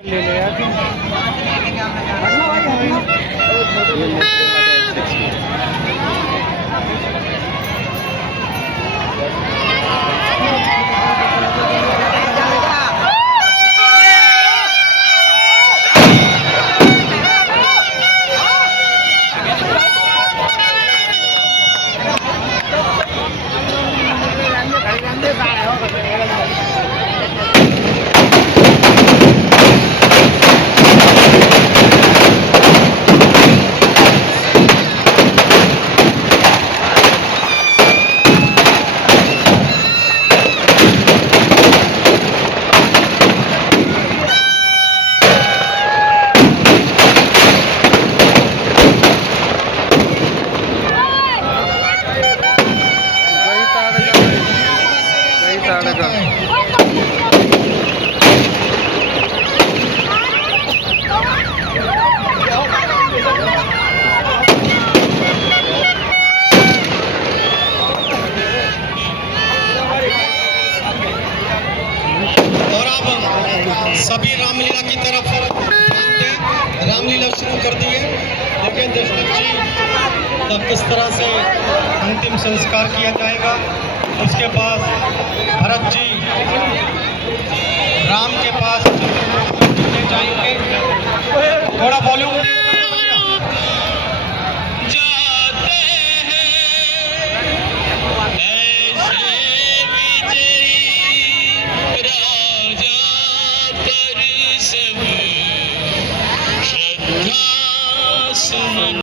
ले ले यार सभी रामलीला की तरफ रामलीला शुरू कर दी है। लेकिन दशरथ जी तब किस तरह से अंतिम संस्कार किया जाएगा, उसके बाद भरत जी राम के पास जाएंगे। थोड़ा वॉल्यूम